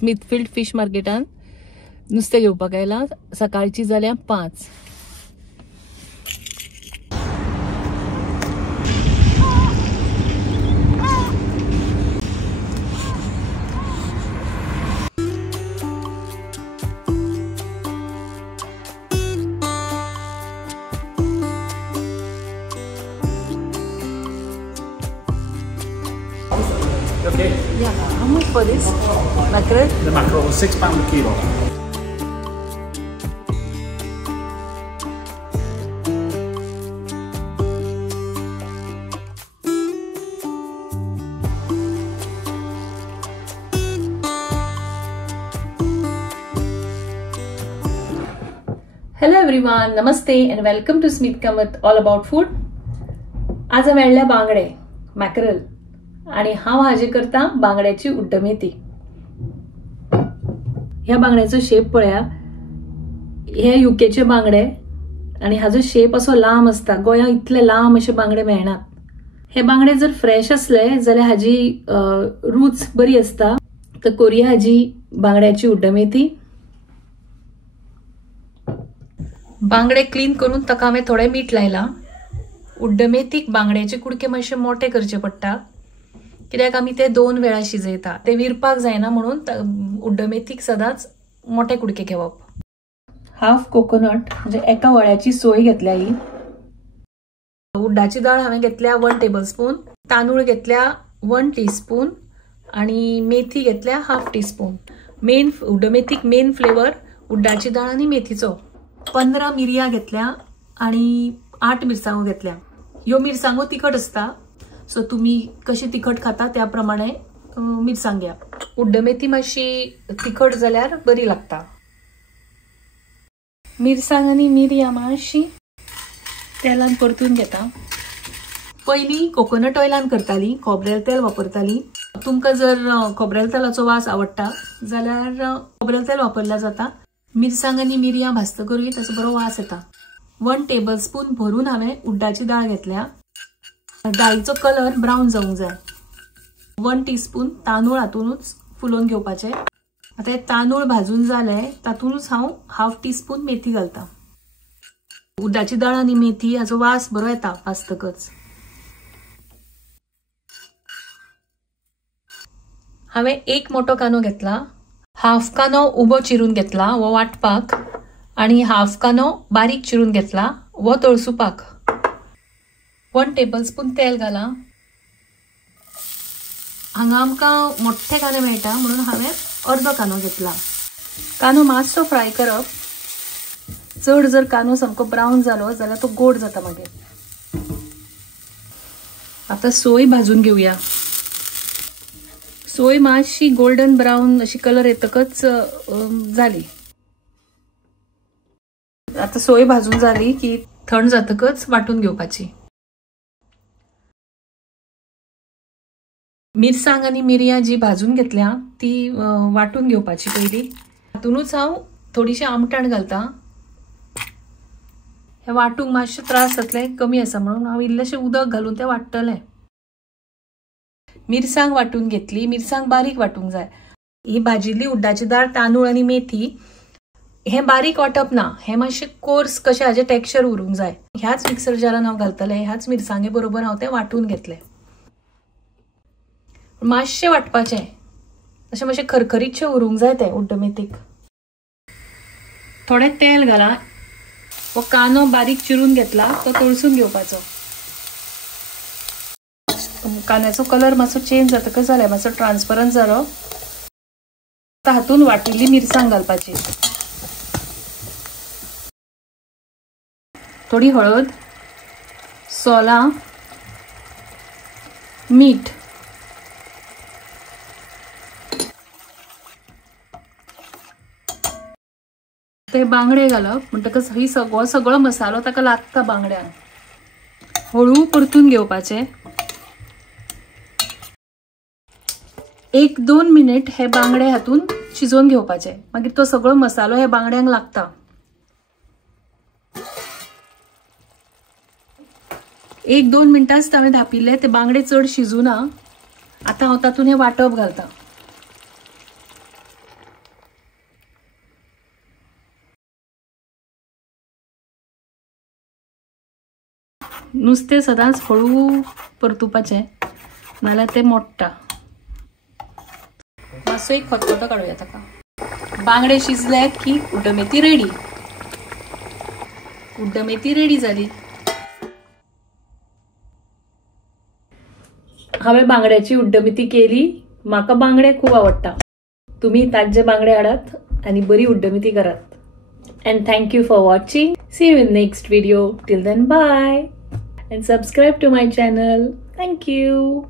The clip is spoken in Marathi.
स्मिथफील्ड फिश मार्केटान नुस्तें घेवपाक आयला. सकाळची जाल्या 5. Okay. Yeah, how much for this mackerel? The mackerel was £6 a kilo. Hello everyone, namaste and welcome to Smith Kamath all about food. आज मेळ्ळ्या बांगडे मॅकरल आणि हांव हाजे करता बांगड्याची उड्डमेथी. ह्या बांगड्याचो शेप पळया. हे युकेचे बांगडे आणि हाजो शेप असो लांब असता. गोंया इतले लांब असे बांगडे मेळनात. हे बांगडे जर फ्रेश असले जाल्यार हाजी रूच बरी असता. तर करूया हाजी बांगड्याची उड्डमेथी. बांगडे क्लीन करून ताका हांवें थोडे मीठ लायला. उड्डमेथीक बांगड्याचे कुडके मातशे मोठे करचे पडटा कित्याक आमी ते 2 वेळा शिजयता. ते विरपाक जायना म्हणून उड्डमेथीक सदांच मोठे कुडके घेवप. हाफ कोकोनट म्हणजे एका वळ्याची सोय घेतल्या. ही उड्डाची दाळ हांवें घेतल्या 1 टेबलस्पून, तांदूळ घेतल्या 1 टीस्पून आणि मेथी घेतल्या हाफ टीस्पून. मेन उड्डमेथीक मेन फ्लेवर उड्डाची दाळ आणि मेथीचो. 15 मिरयां घेतल्या आणि 8 मिरसांगो घेतल्या. ह्यो मिरसांगो तिखट असता सो तुम्ही कशी तिखट खाता त्या प्रमाणे मिरसांग घ्या. उड्डमेथी मातशी तिखट जाल्यार बरी लागता. मिरसांग आणि मिरयां मातशी तेलान परतून घेता. पयली कोकोनट ऑयलान करताली, खोबरेल तेल वापरताली. तुमकां जर खोबरेल तेलाचो वास आवडटा जाल्यार खोबरेल तेल वापरला जाता. मिरसांग आणि मिरयां भाजतकरूय ताचो बरो वास येता. 1 टेबलस्पून भरून हांवें उड्डाची दाळ घेतल्या. दाळीचो कलर ब्राऊन जावंक जाय. 1 टीस्पून तांदूळ हातूनच फुलोवन घेवपाचे. आता हे तांदूळ भाजून जाले तातूनच हांव हाफ टीस्पून मेथी घालता. उड्डाची दाळ आणि मेथी हाचो वास बरो येता भाजतकच. हांवें 1 मोठो कांदो घेतला. हाफ कांदो उबो चिरून घेतला वो वाटपाक आणि हाफ कांदो बारीक चिरून घेतला वो तळसुपाक. 1 टेबलस्पून तेल घाला. हांगा आमकां मोठे कांदे मेळटा म्हणून हांवें अर्दो कांदो घेतला. कांदो मातसो फ्राय करप. चड जर कांदो सामको ब्राऊन जालो जाल्यार तो गोड जाता मागीर. आता सोय भाजून घेवया. सोय मातशी गोल्डन ब्राऊन अशी कलर येतकच झाली. आता सोय भाजून झाली की थंड जातकच वाटून घेवपाची. मिरसांग आणि मिरयां जी भाजून घेतल्या ती वाटून घेवपाची पयली. हातूनच हांव थोडीशी आमटाण घालता. हे वाटूंक मातशे त्रास जातले कमी आसा म्हणून हांव इल्लेशें उदक घालून ते वाट्टले. मिरसांग वाटून घेतली. मिरसांग बारीक वाटूंक जाय. ही भाजिल्ली उड्डाची दाळ, तांदूळ आणि मेथी हे बारीक वाटप ना. हे मातशे कोर्स कशे हाजे टेक्स्चर उरूंक जाय. ह्याच मिक्सर जारान हांव घालतले. ह्याच मिरसांगे बरोबर हांव ते वाटून घेतले. मातशे वाटपाचे अशें मातशे खरखरीतशे उरूंक जाय ते उड्डमेथीक. थोडे तेल घाला. वो कांदो बारीक चिरून घेतला तो तळसून घेवपाचो. कांद्याचो कलर मातसो चेंज जातकच जालें, मातसो ट्रान्सपरंट जालो. आतां हातून वाटिल्ली मिरसांग घालपाची. थोडी हळद, सोलां, मीठ. ते बांगडे घालप म्हणटकच ही सगळो मसालो ताका लागता बांगड्यांक. हळू परतून घेवपाचे. 1-2 मिनिट हे बांगडे हातून शिजोवन घेवपाचे. मागीर तो सगळो मसालो हे बांगड्यांक लागता. 1-2 मिनटांच हांवें धापिल्ले. ते बांगडे चड शिजूना. आतां हांव तातूंत हे वांटप घालता. नुस्तें सदांच हळू परतुपाचें, नाल्यार तें मोडटा. मातसो एक खतखतो काडुया ताका. बांगडे शिजले की उड्डमेथी रेडी. उड्डमेथी रेडी जाली. हांवें बांगड्याची उड्डमेथी केली. म्हाका बांगडे खूब आवडटा. तुम्ही ताजे बांगडे हाडात आनी बरी उड्डमेथी करात. And thank you for watching. See you in next video. Till then, bye. And subscribe to my channel. Thank you.